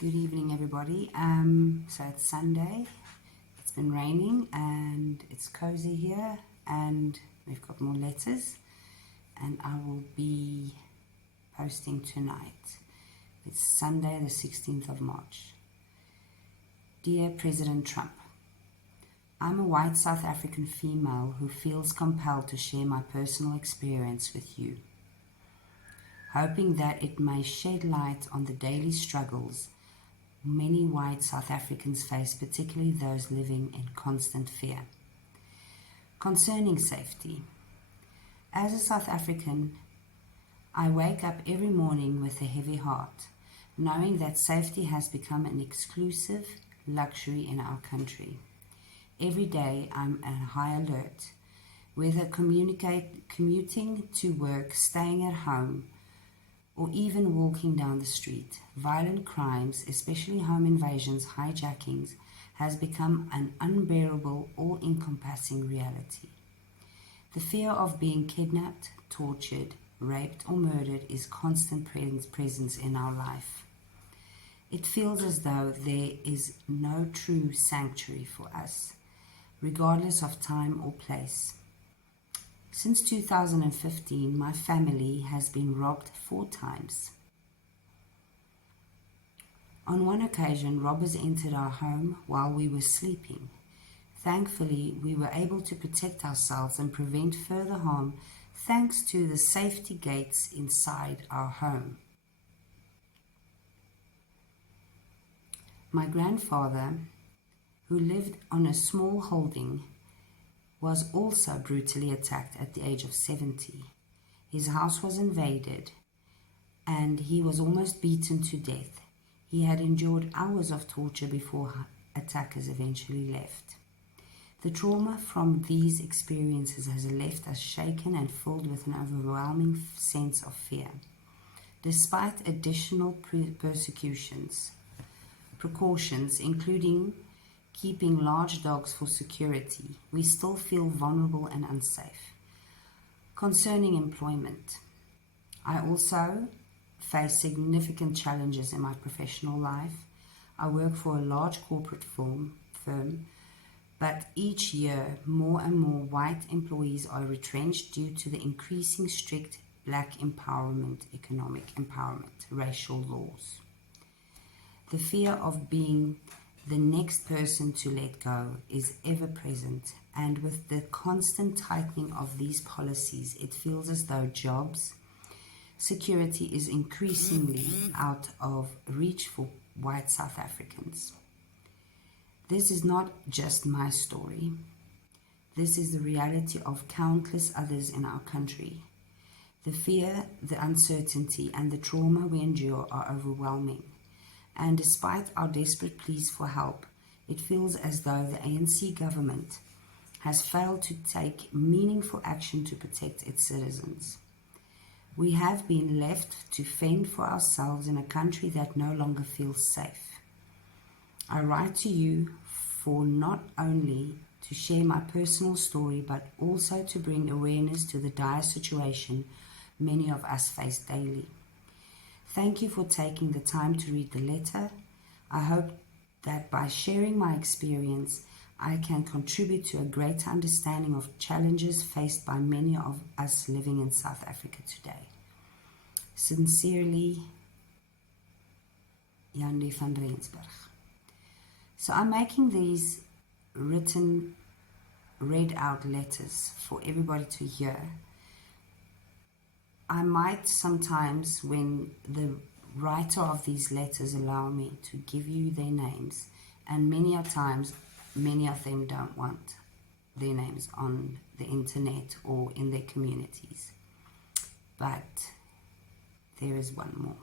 Good evening, everybody. So it's Sunday. It's been raining and it's cozy here, and we've got more letters, and I will be posting tonight. It's Sunday, the 16th of March. Dear President Trump, I'm a white South African female who feels compelled to share my personal experience with you, hoping that it may shed light on the daily struggles many white South Africans face, particularly those living in constant fear. Concerning safety, as a South African, I wake up every morning with a heavy heart, knowing that safety has become an exclusive luxury in our country. Every day I'm on high alert, whether commuting to work, staying at home, or even walking down the street. Violent crimes, especially home invasions, hijackings, has become an unbearable, all-encompassing reality. The fear of being kidnapped, tortured, raped, or murdered is constant presence in our life. It feels as though there is no true sanctuary for us, regardless of time or place. Since 2015, my family has been robbed 4 times. On one occasion, robbers entered our home while we were sleeping. Thankfully, we were able to protect ourselves and prevent further harm thanks to the safety gates inside our home. My grandfather, who lived on a small holding, was also brutally attacked at the age of 70. His house was invaded and he was almost beaten to death. He had endured hours of torture before attackers eventually left. The trauma from these experiences has left us shaken and filled with an overwhelming sense of fear. Despite additional precautions, including keeping large dogs for security, we still feel vulnerable and unsafe. Concerning employment, I also face significant challenges in my professional life. I work for a large corporate firm, but each year more and more white employees are retrenched due to the increasing strict black empowerment, economic empowerment, racial laws. The fear of being the next person to let go is ever present, and with the constant tightening of these policies, it feels as though jobs security is increasingly out of reach for white South Africans. This is not just my story. This is the reality of countless others in our country. The fear, the uncertainty, and the trauma we endure are overwhelming. And despite our desperate pleas for help, it feels as though the ANC government has failed to take meaningful action to protect its citizens. We have been left to fend for ourselves in a country that no longer feels safe. I write to you for not only to share my personal story, but also to bring awareness to the dire situation many of us face daily. Thank you for taking the time to read the letter. I hope that by sharing my experience, I can contribute to a greater understanding of challenges faced by many of us living in South Africa today. Sincerely, Yandi van Rensburg. So I'm making these written, read out letters for everybody to hear. I might sometimes, when the writer of these letters allow me to give you their names, and many a times, many of them don't want their names on the internet or in their communities. But there is one more.